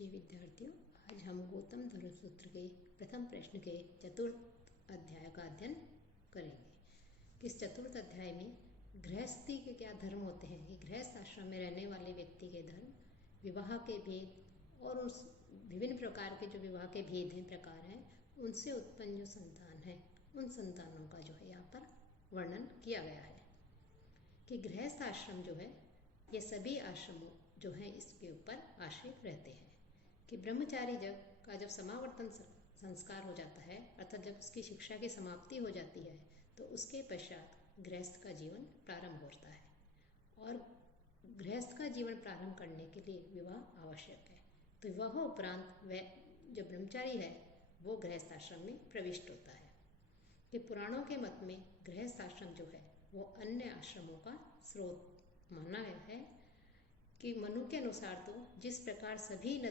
प्रिय विद्यार्थियों, आज हम गौतम धर्म सूत्र के प्रथम प्रश्न के चतुर्थ अध्याय का अध्ययन करेंगे। इस चतुर्थ अध्याय में गृहस्थी के क्या धर्म होते हैं, कि गृहस्थ आश्रम में रहने वाले व्यक्ति के धर्म, विवाह के भेद और उस विभिन्न प्रकार के जो विवाह के भेद हैं, प्रकार हैं, उनसे उत्पन्न जो संतान है, उन संतानों का जो है यहाँ पर वर्णन किया गया है। कि गृहस्थ आश्रम जो है, ये सभी आश्रमों जो हैं इसके ऊपर आश्रित रहते हैं। कि ब्रह्मचारी जब समावर्तन संस्कार हो जाता है, अर्थात जब उसकी शिक्षा की समाप्ति हो जाती है, तो उसके पश्चात गृहस्थ का जीवन प्रारंभ होता है। और गृहस्थ का जीवन प्रारंभ करने के लिए विवाह आवश्यक है। तो विवाह उपरांत वह जो ब्रह्मचारी है वो गृहस्थ आश्रम में प्रविष्ट होता है। कि पुराणों के मत में गृहस्थ आश्रम जो है वो अन्य आश्रमों का स्रोत माना गया है। कि मनु के अनुसार तो जिस प्रकार सभी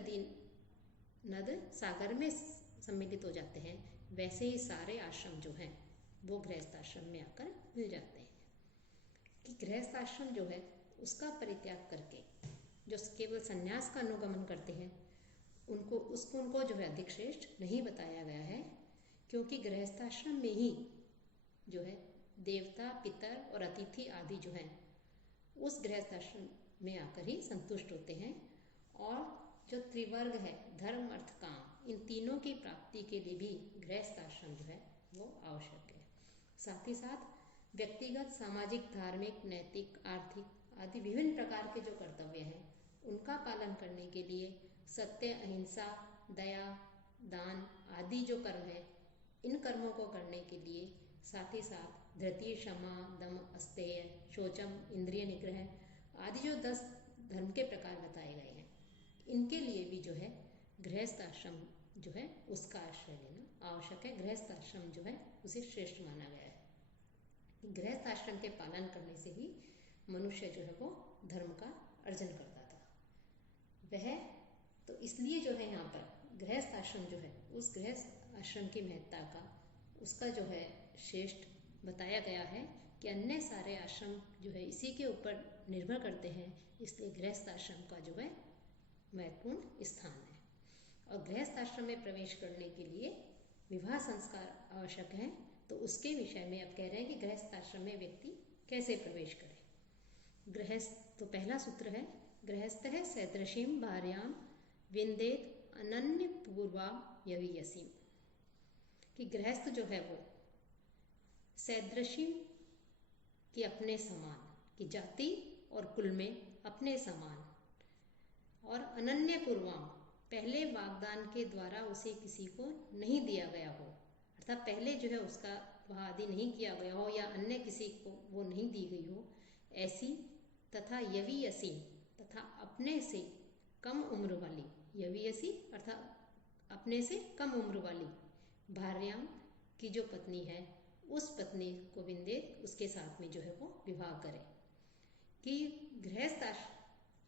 नद सागर में सम्मिलित हो जाते हैं, वैसे ही सारे आश्रम जो हैं वो गृहस्थ आश्रम में आकर मिल जाते हैं। कि गृहस्थ आश्रम जो है उसका परित्याग करके जो केवल संन्यास का अनुगमन करते हैं, उनको जो है अधिक श्रेष्ठ नहीं बताया गया है। क्योंकि गृहस्थ आश्रम में ही जो है देवता, पितर और अतिथि आदि जो हैं उस गृहस्थ आश्रम में आकर ही संतुष्ट होते हैं। और जो त्रिवर्ग है, धर्म, अर्थ, काम, इन तीनों की प्राप्ति के लिए भी गृहस्थ आश्रम जो है वो आवश्यक है। साथ ही साथ व्यक्तिगत, सामाजिक, धार्मिक, नैतिक, आर्थिक आदि विभिन्न प्रकार के जो कर्तव्य हैं उनका पालन करने के लिए सत्य, अहिंसा, दया, दान आदि जो कर्म है, इन कर्मों को करने के लिए साथ ही साथ धृति, क्षमा, दम, अस्तेय, शौचम, इंद्रिय निग्रह आदि जो 10 धर्म के प्रकार बताए गए हैं, इनके लिए भी जो है गृहस्थ आश्रम जो है उसका आश्रय लेना आवश्यक है। गृहस्थ आश्रम जो है उसे श्रेष्ठ माना गया है। गृहस्थ आश्रम के पालन करने से ही मनुष्य जो है वो धर्म का अर्जन करता था। वह तो इसलिए जो है यहाँ पर गृहस्थ आश्रम जो है उस गृहस्थ आश्रम की महत्ता का उसका जो है श्रेष्ठ बताया गया है। कि अन्य सारे आश्रम जो है इसी के ऊपर निर्भर करते हैं, इसलिए गृहस्थ आश्रम का जो है महत्वपूर्ण स्थान है। और गृहस्थ आश्रम में प्रवेश करने के लिए विवाह संस्कार आवश्यक है। तो उसके विषय में अब कह रहे हैं कि गृहस्थ आश्रम में व्यक्ति कैसे प्रवेश करे। गृहस्थ तो पहला सूत्र है, गृहस्थ है सदृशीम भार्याम विंदेत अनन्य पूर्वा यवीयसीम। कि गृहस्थ जो है वो सदृशीम कि अपने समान, कि जाति और कुल में अपने समान, और अनन्य पूर्वाम पहले वागदान के द्वारा उसे किसी को नहीं दिया गया हो, अर्थात पहले जो है उसका वह आदि नहीं किया गया हो या अन्य किसी को वो नहीं दी गई हो, ऐसी, तथा यवीयसी तथा अपने से कम उम्र वाली, यवीयसी अर्थात अपने से कम उम्र वाली, भार्याम की जो पत्नी है उस पत्नी को विंदे उसके साथ में जो है वो विवाह करे। कि गृहस्थ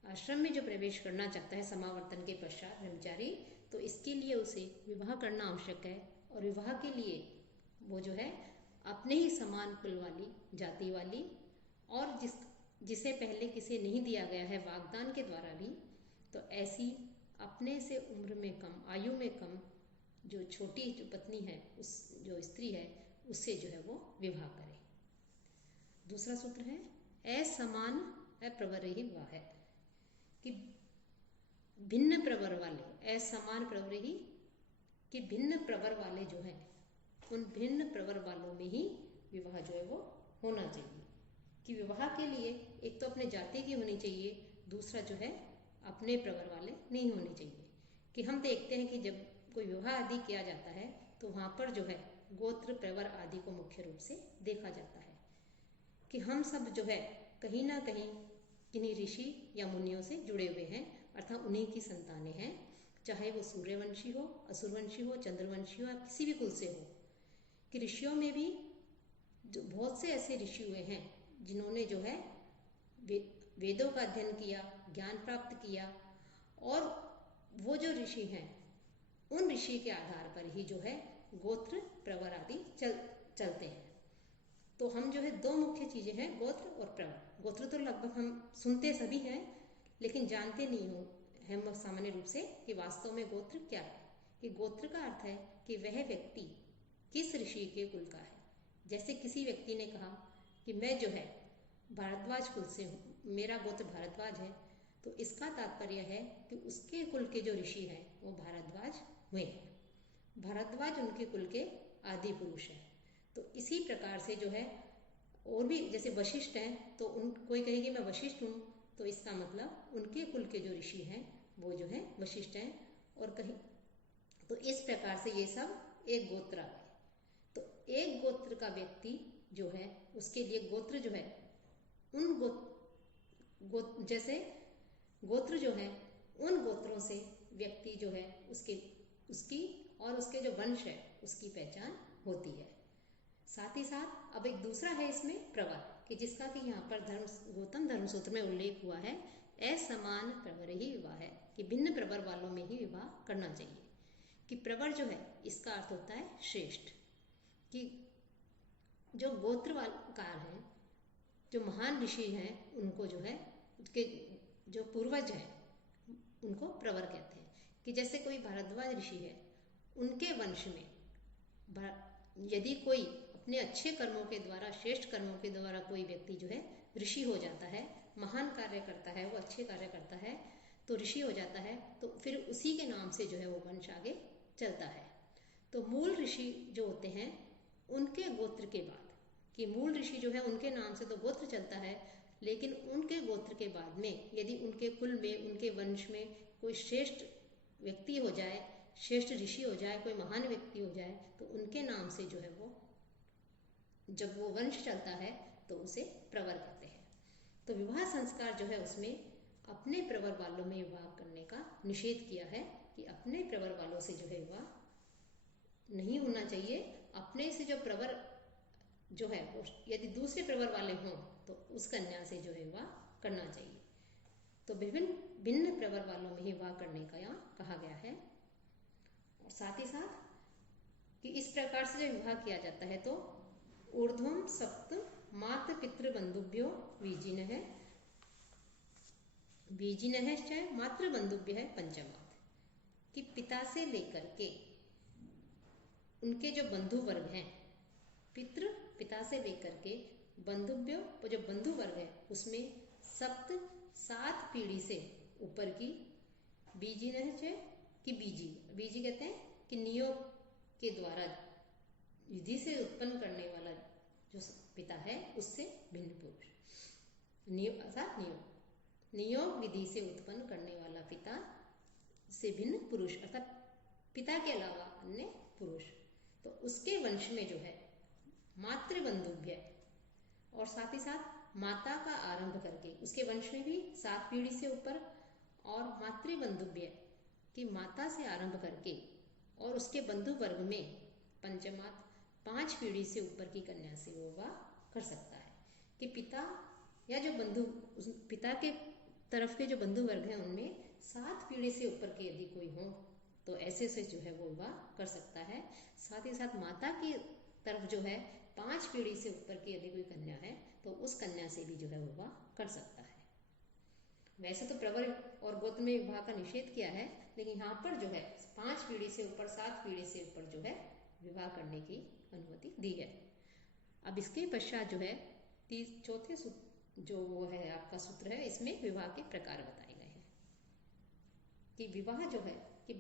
आश्रम में जो प्रवेश करना चाहता है समावर्तन के पश्चात ब्रह्मचारी, तो इसके लिए उसे विवाह करना आवश्यक है। और विवाह के लिए वो जो है अपने ही समान कुल वाली, जाति वाली, और जिसे पहले किसे नहीं दिया गया है वागदान के द्वारा भी, तो ऐसी अपने से उम्र में कम, आयु में कम जो छोटी जो पत्नी है, उस जो स्त्री है उससे जो है वो विवाह करे। दूसरा सूत्र है असमान अप्रवर ही विवाह है। कि भिन्न प्रवर वाले, असमान प्रवर ही, कि भिन्न प्रवर वाले जो हैं उन भिन्न प्रवर वालों में ही विवाह जो है वो होना चाहिए। कि विवाह के लिए एक तो अपने जाति की होनी चाहिए, दूसरा जो है अपने प्रवर वाले नहीं होने चाहिए। कि हम देखते हैं कि जब कोई विवाह आदि किया जाता है तो वहाँ पर जो है गोत्र, प्रवर आदि को मुख्य रूप से देखा जाता है। कि हम सब जो है कहीं ना कहीं किन्हीं ऋषि या मुनियों से जुड़े हुए हैं, अर्थात उन्हीं की संतानें हैं, चाहे वो सूर्यवंशी हो, असुरवंशी हो, चंद्रवंशी हो या किसी भी कुल से हो। कि ऋषियों में भी जो बहुत से ऐसे ऋषि हुए हैं जिन्होंने जो है वेदों का अध्ययन किया, ज्ञान प्राप्त किया, और वो जो ऋषि हैं उन ऋषि के आधार पर ही जो है गोत्र, प्रवर आदि चलते हैं। तो हम जो है दो मुख्य चीजें हैं, गोत्र और प्रवर। गोत्र तो लगभग हम सुनते सभी हैं लेकिन जानते नहीं हम सामान्य रूप से कि वास्तव में गोत्र क्या है। कि गोत्र का अर्थ है कि वह व्यक्ति किस ऋषि के कुल का है। जैसे किसी व्यक्ति ने कहा कि मैं जो है भारद्वाज कुल से हूँ, मेरा गोत्र भारद्वाज है, तो इसका तात्पर्य है कि उसके कुल के जो ऋषि हैं वो भारद्वाज हुए हैं। भारद्वाज उनके कुल के आदि पुरुष हैं। तो इसी प्रकार से जो है और भी, जैसे वशिष्ठ हैं तो कोई कहे कि मैं वशिष्ठ हूँ, तो इसका मतलब उनके कुल के जो ऋषि हैं वो जो है वशिष्ठ हैं। और कहीं तो इस प्रकार से ये सब एक गोत्र आ गए। तो एक गोत्र का व्यक्ति जो है उसके लिए गोत्र जो है उन जैसे गोत्र जो है उन गोत्रों से व्यक्ति जो है उसकी और उसके जो वंश है उसकी पहचान होती है। साथ ही साथ अब एक दूसरा है इसमें प्रवर, कि जिसका कि यहाँ पर गौतम धर्मसूत्र में उल्लेख हुआ है, असमान प्रवर ही विवाह है, कि भिन्न प्रवर वालों में ही विवाह करना चाहिए। कि प्रवर जो है इसका अर्थ होता है श्रेष्ठ, कि जो गोत्रकार हैं, जो महान ऋषि हैं, उनको जो है उसके जो पूर्वज हैं उनको प्रवर कहते हैं। कि जैसे कोई भारद्वाज ऋषि है, उनके वंश में यदि कोई अपने अच्छे कर्मों के द्वारा, श्रेष्ठ कर्मों के द्वारा कोई व्यक्ति जो है ऋषि हो जाता है, महान कार्य करता है, वो अच्छे कार्य करता है, तो ऋषि हो जाता है, तो फिर उसी के नाम से जो है वो वंश आगे चलता है। तो मूल ऋषि जो होते हैं उनके गोत्र के बाद, कि मूल ऋषि जो है उनके नाम से तो गोत्र चलता है, लेकिन उनके गोत्र के बाद में यदि उनके कुल में, उनके वंश में कोई श्रेष्ठ व्यक्ति हो जाए, श्रेष्ठ ऋषि हो जाए, कोई महान व्यक्ति हो जाए, तो उनके नाम से जो है वो जब वो वंश चलता है तो उसे प्रवर कहते हैं। तो विवाह संस्कार जो है उसमें अपने प्रवर वालों में विवाह करने का निषेध किया है, कि अपने प्रवर वालों से जो है विवाह नहीं होना चाहिए। अपने से जो प्रवर जो है वो यदि दूसरे प्रवर वाले हों तो उस कन्या से जो है विवाह करना चाहिए। तो भिन्न प्रवर वालों में ही विवाह करने का यहाँ कहा गया है। और साथ ही साथ कि इस प्रकार से जब विवाह किया जाता है तो ऊर्ध्वम सप्त मातृ पितृ बंधुभ्यो बीजिनः मातृ बंधुभ्य है पंचमात, कि पिता से लेकर के उनके जो बंधु वर्ग हैं, पिता से लेकर के बंधुभ्य जो बंधु वर्ग है उसमें सप्त 7 पीढ़ी से ऊपर की बीजिनः कि बीजी कहते हैं कि नियोग के द्वारा विधि से उत्पन्न करने वाला जो पिता है उससे भिन्न पुरुष, नियोग विधि से उत्पन्न करने वाला पिता से भिन्न पुरुष, अर्थात पिता के अलावा अन्य पुरुष, तो उसके वंश में जो है मातृबंधुभ्य और साथ ही साथ माता का आरंभ करके उसके वंश में भी 7 पीढ़ी से ऊपर, और मातृबंधुभ्य की माता से आरंभ करके और उसके बंधु वर्ग में पंचमात 5 पीढ़ी से ऊपर की कन्या से वो विवाह कर सकता है। कि पिता या जो पिता के तरफ के जो बंधु वर्ग हैं उनमें 7 पीढ़ी से ऊपर के यदि कोई हो तो ऐसे से जो है वो विवाह कर सकता है। साथ ही साथ माता की तरफ जो है 5 पीढ़ी से ऊपर की यदि कोई कन्या है तो उस कन्या से भी जो है विवाह कर सकता है। वैसे तो प्रवर और गोत्र में विवाह का निषेध किया है, लेकिन यहाँ पर जो है 5 पीढ़ी से ऊपर, 7 पीढ़ी से ऊपर जो है विवाह करने की अनुमति दी है। अब इसके पश्चात जो है चौथे जो वो है आपका सूत्र है, इसमें विवाह के प्रकार बताए गए हैं। कि विवाह जो है कि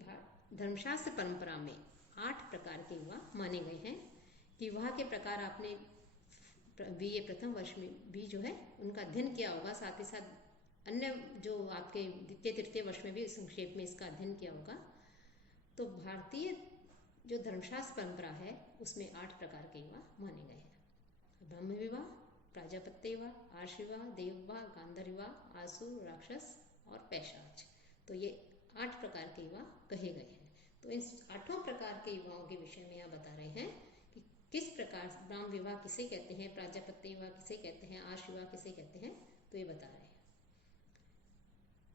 धर्मशास्त्र परंपरा में 8 प्रकार के विवाह माने गए हैं। कि विवाह के प्रकार आपने बीए प्रथम वर्ष में भी जो है उनका अध्ययन किया होगा, साथ ही साथ अन्य जो आपके द्वितीय तृतीय वर्ष में भी संक्षेप में इसका अध्ययन किया होगा। तो भारतीय जो धर्मशास्त्र परंपरा है उसमें 8 प्रकार के विवाह माने गए हैं। ब्रह्म विवाह, प्राजापत्य विवाह, आर्ष विवाह, देव विवाह, गांधर्व विवाह, आसुर, राक्षस और पैशाच। तो ये 8 प्रकार के विवाह कहे गए हैं। तो इन 8 प्रकार के विवाहों के विषय में यहाँ बता रहे हैं कि किस प्रकार ब्राह्म विवाह किसे कहते हैं, प्राजापत्य विवाह किसे कहते हैं, आर्ष विवाह किसे कहते हैं, तो ये बता रहे हैं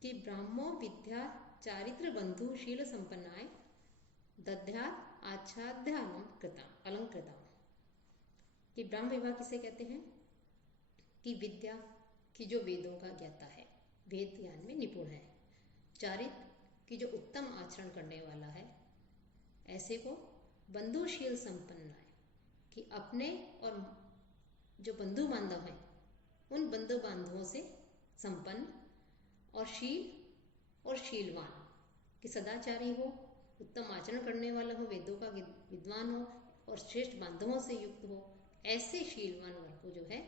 कि ब्राह्मो विद्या चारित्र बंधु शील संपन्नाय दध्यात आच्छाद्य अलंकृता। कि ब्राह्म विवाह किसे कहते हैं? कि विद्या की जो वेदों का ज्ञाता है, वेद ज्ञान में निपुण है, कि जो उत्तम आचरण करने वाला है, ऐसे को बंधुशील संपन्न है, कि अपने और जो बंधु बांधव हैं उन बंधु बांधवों से संपन्न और शील और शीलवान, कि सदाचारी हो, उत्तम आचरण करने वाला हो, वेदों का विद्वान हो और श्रेष्ठ बांधवों से युक्त हो, ऐसे शीलवान वर को जो है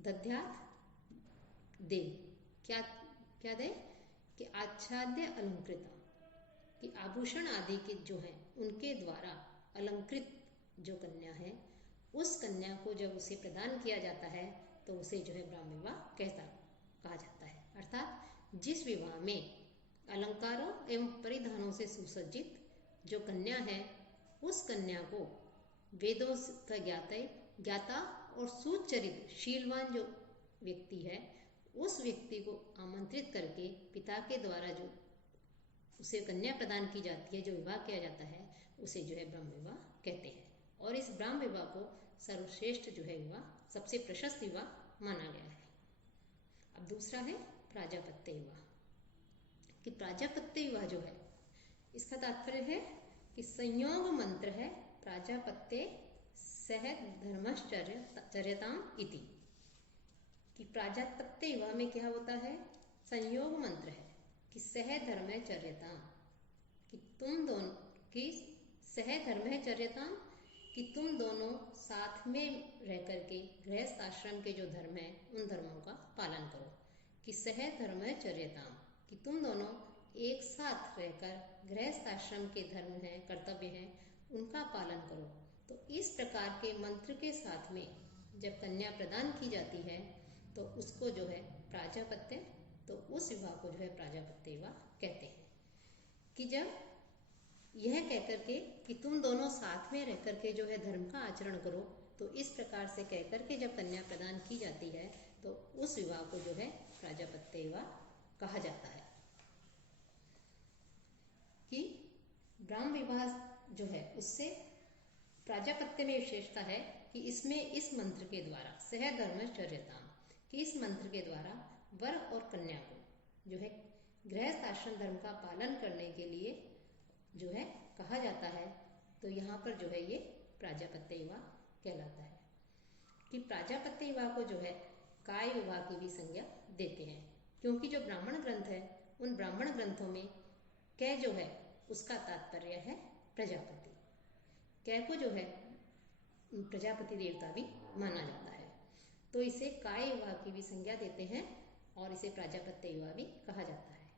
दध्यात् दे। क्या क्या दे? कि आच्छाद्य अलंकृता, कि आभूषण आदि के जो हैं उनके द्वारा अलंकृत जो कन्या है, उस कन्या को जब उसे प्रदान किया जाता है तो उसे जो है ब्राह्म विवाह कहा जाता है। अर्थात जिस विवाह में अलंकारों एवं परिधानों से सुसज्जित जो कन्या है, उस कन्या को वेदों का ज्ञाता और सुचरित शीलवान जो व्यक्ति है, उस व्यक्ति को आमंत्रित करके पिता के द्वारा जो उसे कन्या प्रदान की जाती है, जो विवाह किया जाता है, उसे जो है ब्रह्म विवाह कहते हैं। और इस ब्रह्म विवाह को सर्वश्रेष्ठ जो है विवाह, सबसे प्रशस्त विवाह माना गया है। अब दूसरा है प्राजापत्य विवाह, कि प्राजापत्य विवाह जो है इसका तात्पर्य है कि संयोग मंत्र है प्राजापत्य सह धर्मश्चर्यताम इति, कि प्राजापत्य विवाह में क्या होता है? संयोग मंत्र है कि सह धर्मचर्यताम, कि तुम दोनों की सह धर्मचर्यताम, कि तुम दोनों साथ में रह करके गृहस्थ आश्रम के जो धर्म है उन धर्मों का पालन करो। कि सह धर्मचर्यताम, कि तुम दोनों एक साथ रहकर गृहस्थ आश्रम के धर्म हैं, कर्तव्य हैं, उनका पालन करो। तो इस प्रकार के मंत्र के साथ में जब कन्या प्रदान की जाती है तो उसको जो है प्राजापत्य, तो उस विवाह को जो है प्राजापत्य विवाह कहते हैं। कि जब यह कहकर के कि तुम दोनों साथ में रह करके जो है धर्म का आचरण करो, तो इस प्रकार से कहकर के जब कन्या प्रदान की जाती है तो उस विवाह को जो है प्राजापत्य विवाह कहा जाता है। कि ब्राह्म विवाह जो है उससे प्राजापत्य में विशेषता है कि इसमें इस मंत्र के द्वारा सह धर्मचर्यता, कि इस मंत्र के द्वारा वर और कन्या को जो है गृहस्थ आश्रम धर्म का पालन करने के लिए जो है कहा जाता है। तो यहाँ पर जो है ये प्राजापत्य विवाह कहलाता है। कि प्राजापत्य विवाह को जो है काय विवाह की भी संज्ञा देते हैं, क्योंकि जो ब्राह्मण ग्रंथ है उन ब्राह्मण ग्रंथों में कै जो है उसका तात्पर्य है प्रजापति। कै को जो है प्रजापति देवता भी माना जाता है, तो इसे काय विवाह की भी संज्ञा देते हैं और इसे प्राजापत्य विवाह भी कहा जाता है।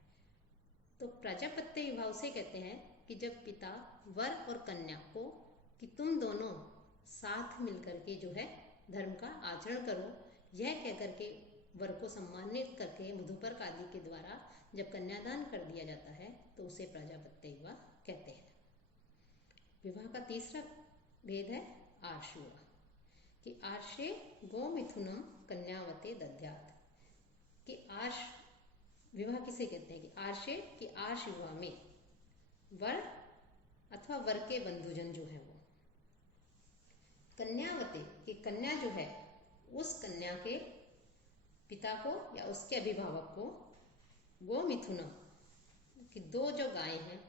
तो प्राजापत्य विवाह उसे कहते हैं कि जब पिता वर और कन्या को कि तुम दोनों साथ मिलकर के जो है धर्म का आचरण करो, यह कहकर के वर को सम्मानित करके मधुपर्क आदि के द्वारा जब कन्यादान कर दिया जाता है तो उसे प्राजापत्य विवाह कहते हैं। विवाह का तीसरा भेद है आर्ष विवाह, कि आर्षे गोमिथुनम कन्यावते दध्यात्, कि आर्ष विवाह किसे कहते हैं? कि आर्षे, कि आर्ष विवाह में वर अथवा वर के बंधुजन जो है वो कन्यावते, कि कन्या जो है उस कन्या के पिता को या उसके अभिभावक को गोमिथुनम, कि दो जो गाय हैं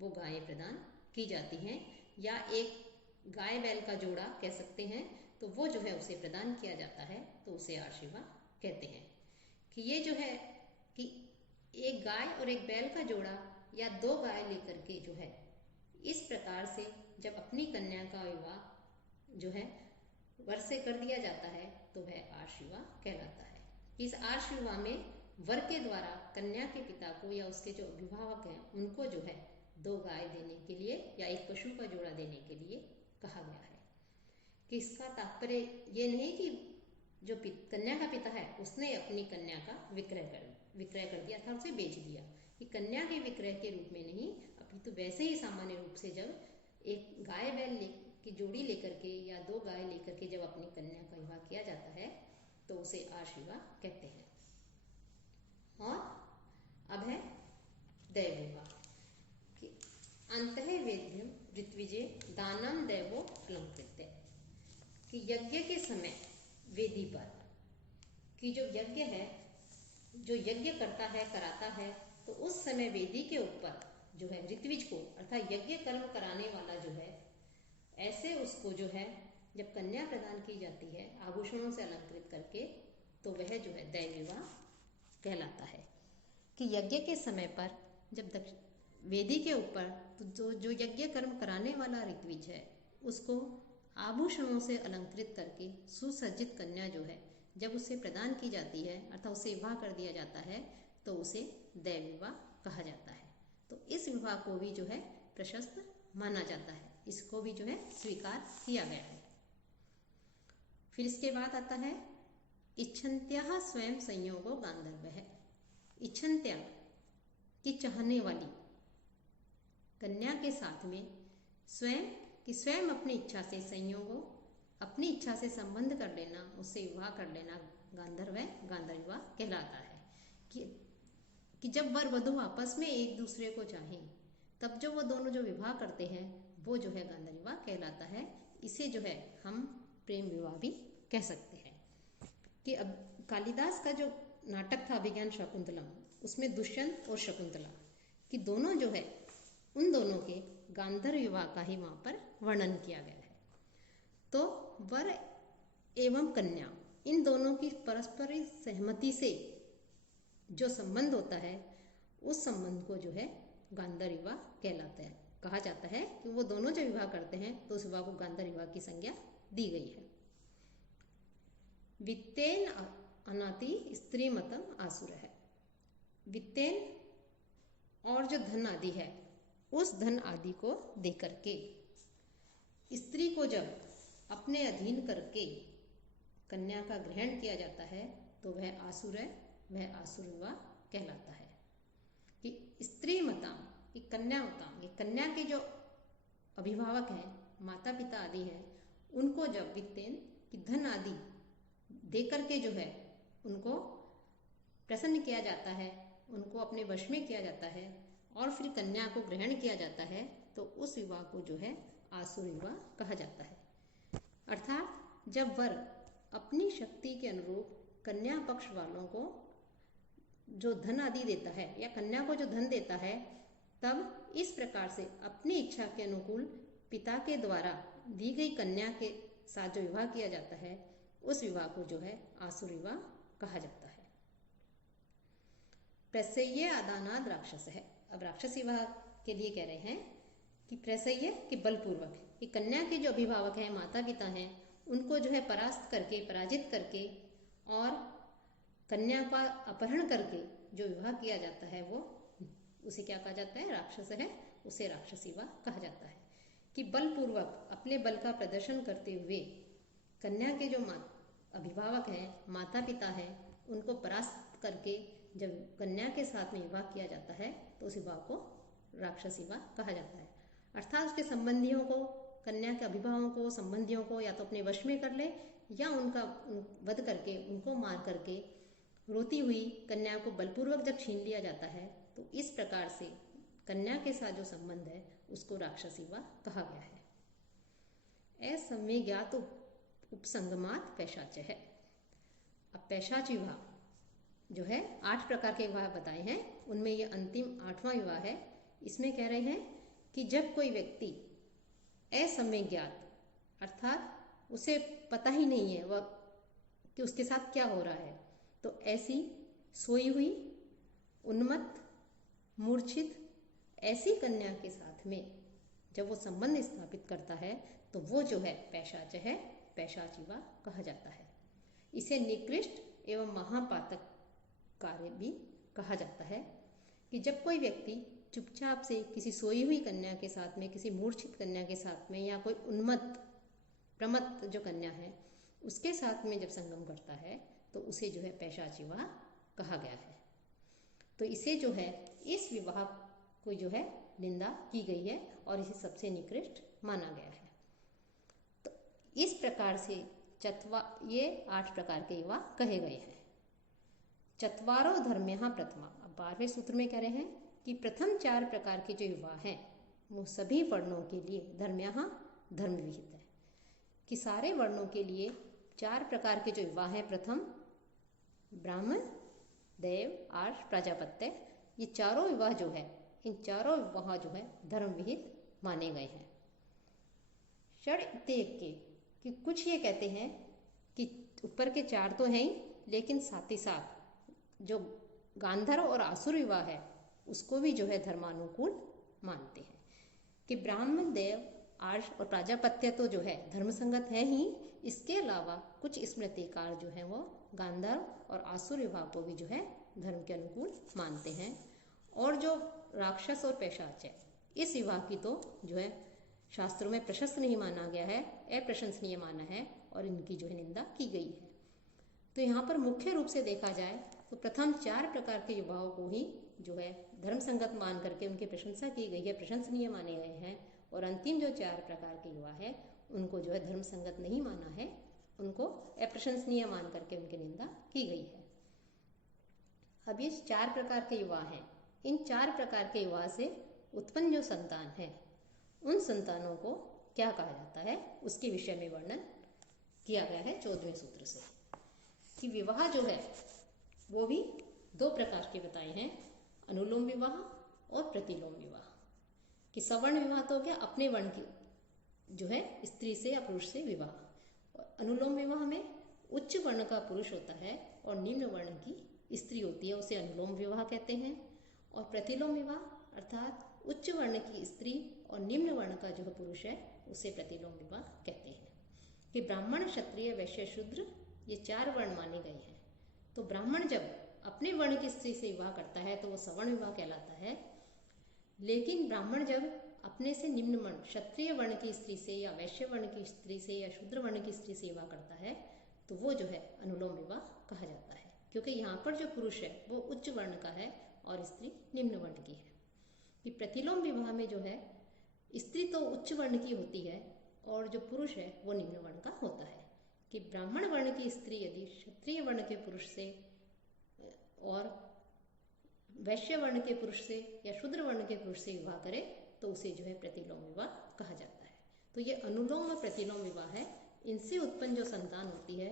वो गायें प्रदान की जाती हैं, या एक गाय बैल का जोड़ा कह सकते हैं, तो वो जो है उसे प्रदान किया जाता है, तो उसे आर्ष विवाह कहते हैं। कि ये जो है कि एक गाय और एक बैल का जोड़ा या दो गाय लेकर के जो है इस प्रकार से जब अपनी कन्या का विवाह जो है वर से कर दिया जाता है तो वह आर्ष विवाह कहलाता है। इस आर्ष विवाह में वर के द्वारा कन्या के पिता को या उसके जो अभिभावक हैं उनको जो है दो गाय देने के लिए या एक पशु का जोड़ा देने के लिए कहा गया है। कि इसका तात्पर्य ये नहीं कि जो कन्या का पिता है उसने अपनी कन्या का विक्रय कर दिया था, उसे बेच दिया, कि कन्या के विक्रय के रूप में नहीं, अपितु वैसे ही सामान्य रूप से जब एक गाय बैल की जोड़ी लेकर के या दो गाय लेकर के जब अपनी कन्या का विवाह किया जाता है तो उसे आर्ष विवाह कहते हैं। और अब है दैव विवाह, कि अंतः वेद्यम ऋत्विजे दानम दैवो अलंकृत्य, कि यज्ञ के समय वेदी पर कि जो यज्ञ है, जो यज्ञ करता है कराता है तो उस समय वेदी के ऊपर जो है ऋत्विज को अर्थात यज्ञ कर्म कराने वाला जो है, ऐसे उसको जो है जब कन्या प्रदान की जाती है आभूषणों से अलंकृत करके, तो वह जो है दैव विवाह कहलाता है। कि यज्ञ के समय पर जब वेदी के ऊपर तो जो यज्ञ कर्म कराने वाला ऋत्विज है उसको आभूषणों से अलंकृत करके सुसज्जित कन्या जो है जब उसे प्रदान की जाती है अर्थात उसे विवाह कर दिया जाता है, तो उसे दैव विवाह कहा जाता है। तो इस विवाह को भी जो है प्रशस्त माना जाता है, इसको भी जो है स्वीकार किया गया है। फिर इसके बाद आता है इच्छन्त्या स्वयं संयोगो गांधर्व है। इच्छन्त्या की चाहने वाली कन्या के साथ में स्वयं अपनी इच्छा से संयोगो, अपनी इच्छा से संबंध कर लेना, उससे विवाह कर लेना गांधर्व विवाह कहलाता है। कि जब वर वधू आपस में एक दूसरे को चाहें तब जो वो दोनों जो विवाह करते हैं वो जो है गांधर्व विवाह कहलाता है। इसे जो है हम प्रेम विवाह भी कह सकते हैं। कि अब कालिदास का जो नाटक था अभिज्ञान शाकुंतलम, उसमें दुष्यंत और शकुंतला कि दोनों जो है उन दोनों के गांधर्व विवाह का ही वहाँ पर वर्णन किया गया है। तो वर एवं कन्या इन दोनों की परस्पर सहमति से जो संबंध होता है उस संबंध को जो है गांधर्व विवाह कहलाता है। कहा जाता है कि वो दोनों जो विवाह करते हैं तो उस विवाह को गांधर्व विवाह की संज्ञा दी गई है। वित्तेन अनाति स्त्री मतम आसुर है। वित्तेन और जो धन आदि है उस धन आदि को देकर के स्त्री को जब अपने अधीन करके कन्या का ग्रहण किया जाता है तो वह आसुर है, वह आसुर विवाह कहलाता है। कि स्त्री मताम, कि कन्या मताम, ये कन्या के जो अभिभावक हैं, माता पिता आदि हैं, उनको जब वित्तेन की धन आदि दे करके जो है उनको प्रसन्न किया जाता है, उनको अपने वश में किया जाता है और फिर कन्या को ग्रहण किया जाता है, तो उस विवाह को जो है आसुर विवाह कहा जाता है। अर्थात जब वर अपनी शक्ति के अनुरूप कन्या पक्ष वालों को जो धन आदि देता है या कन्या को जो धन देता है, तब इस प्रकार से अपनी इच्छा के अनुकूल पिता के द्वारा दी गई कन्या के साथ जो विवाह किया जाता है उस विवाह को जो है आसुर विवाह कहा जाता है। प्रसह्य आदानाद राक्षस है। अब राक्षस विवाह के लिए कह रहे हैं कि प्रसह्य के बलपूर्वक, कि कन्या के जो अभिभावक हैं, माता पिता हैं, उनको जो है परास्त करके, पराजित करके और कन्या का अपहरण करके जो विवाह किया जाता है वो उसे क्या कहा जाता है, राक्षस है, उसे राक्षस विवाह कहा जाता है। कि बलपूर्वक अपने बल का प्रदर्शन करते हुए कन्या के जो अभिभावक हैं, माता पिता हैं, उनको परास्त करके जब कन्या के साथ में विवाह किया जाता है तो उस विवाह को राक्षस विवाह कहा जाता है। अर्थात उसके संबंधियों को, कन्या के अभिभावकों को, संबंधियों को या तो अपने वश में कर ले या उनका वध करके, उनको मार करके रोती हुई कन्या को बलपूर्वक जब छीन लिया जाता है, तो इस प्रकार से कन्या के साथ जो संबंध है उसको राक्षस विवाह कहा गया है। असंवेज्ञात उपसंगमात पैशाच है। अब पैशाच विवाह जो है 8 प्रकार के विवाह बताए हैं, उनमें ये अंतिम 8वां विवाह है। इसमें कह रहे हैं कि जब कोई व्यक्ति असंवेज्ञात अर्थात उसे पता ही नहीं है वह कि उसके साथ क्या हो रहा है, तो ऐसी सोई हुई, उन्मत्त, मूर्छित ऐसी कन्या के साथ में जब वो संबंध स्थापित करता है तो वो जो है पैशाच है, पैशाच विवाह कहा जाता है। इसे निकृष्ट एवं महापातक कार्य भी कहा जाता है। कि जब कोई व्यक्ति चुपचाप से किसी सोई हुई कन्या के साथ में, किसी मूर्छित कन्या के साथ में या कोई उन्मत्त प्रमत्त जो कन्या है उसके साथ में जब संगम करता है तो उसे जो है पैशाच विवाह कहा गया है। तो इसे जो है, इस विवाह को जो है निंदा की गई है और इसे सबसे निकृष्ट माना गया है। तो इस प्रकार से ये 8 प्रकार के विवाह कहे गए हैं। चत्वारो धर्म्यः प्रथमा। अब 12वें सूत्र में कह रहे हैं कि प्रथम 4 प्रकार के जो विवाह हैं वो सभी वर्णों के लिए धर्म्यः धर्म विहित है। कि सारे वर्णों के लिए 4 प्रकार के जो विवाह हैं, प्रथम ब्राह्मण, देव, आर्ष, प्रजापत्य, ये चारों विवाह जो है, इन चारों विवाह जो है धर्म विहित माने गए हैं। षड देख के कि कुछ ये कहते हैं कि ऊपर के चार तो हैं ही, लेकिन साथ ही साथ जो गांधर्व और आसुर विवाह है उसको भी जो है धर्मानुकूल मानते हैं कि ब्राह्मण, देव, आर्ष और प्राजापत्य तो जो है धर्मसंगत है ही, इसके अलावा कुछ स्मृतिकार जो है वो गांधर्व और आसुर विवाह को भी जो है धर्म के अनुकूल मानते हैं। और जो राक्षस और पैशाच है, इस विवाह की तो जो है शास्त्रों में प्रशस्त नहीं माना गया है, अप्रशंसनीय माना है और इनकी जो है निंदा की गई है। तो यहाँ पर मुख्य रूप से देखा जाए तो प्रथम 4 प्रकार के विवाहों को ही जो है धर्म संगत मान करके उनकी प्रशंसा की गई है, प्रशंसनीय माने गए हैं। और अंतिम जो 4 प्रकार के विवाह है उनको जो है धर्म संगत नहीं माना है, उनको अप्रशंसनीय मान करके उनकी निंदा की गई है। अब ये 4 प्रकार के विवाह हैं, इन 4 प्रकार के विवाह से उत्पन्न जो संतान है उन संतानों को क्या कहा जाता है उसके विषय में वर्णन किया गया है 14वें सूत्र से कि विवाह जो है वो भी 2 प्रकार के बताए हैं, अनुलोम विवाह और प्रतिलोम विवाह। कि सवर्ण विवाह तो क्या अपने वर्ण की जो है स्त्री से या पुरुष से विवाह, और अनुलोम विवाह में उच्च वर्ण का पुरुष होता है और निम्न वर्ण की स्त्री होती है, उसे अनुलोम विवाह कहते हैं। और प्रतिलोम विवाह अर्थात उच्च वर्ण की स्त्री और निम्न वर्ण का जो पुरुष है उसे प्रतिलोम विवाह कहते हैं। कि ब्राह्मण, क्षत्रिय, वैश्य, शूद्र ये 4 वर्ण माने गए हैं। तो ब्राह्मण जब अपने वर्ण की स्त्री से विवाह करता है तो वो सवर्ण विवाह कहलाता है, लेकिन ब्राह्मण जब अपने से निम्न वर्ण क्षत्रिय वर्ण की स्त्री से या वैश्य वर्ण की स्त्री से या शूद्र वर्ण की स्त्री से विवाह करता है तो वो जो है अनुलोम विवाह कहा जाता है, क्योंकि यहाँ पर जो पुरुष है वो उच्च वर्ण का है और स्त्री निम्न वर्ण की है। कि प्रतिलोम विवाह में जो है स्त्री तो उच्च वर्ण की होती है और जो पुरुष है वो निम्न वर्ण का होता है। कि ब्राह्मण वर्ण की स्त्री यदि क्षत्रिय वर्ण के पुरुष से और वैश्य वर्ण के पुरुष से या शूद्र वर्ण के पुरुष से विवाह करे तो उसे जो है प्रतिलोम विवाह कहा जाता है। तो ये अनुलोम और प्रतिलोम विवाह है, इनसे उत्पन्न जो संतान होती है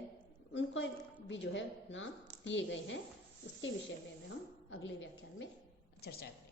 उनको भी जो है नाम दिए गए हैं। उसके विषय में हम अगले व्याख्यान में चर्चा करेंगे।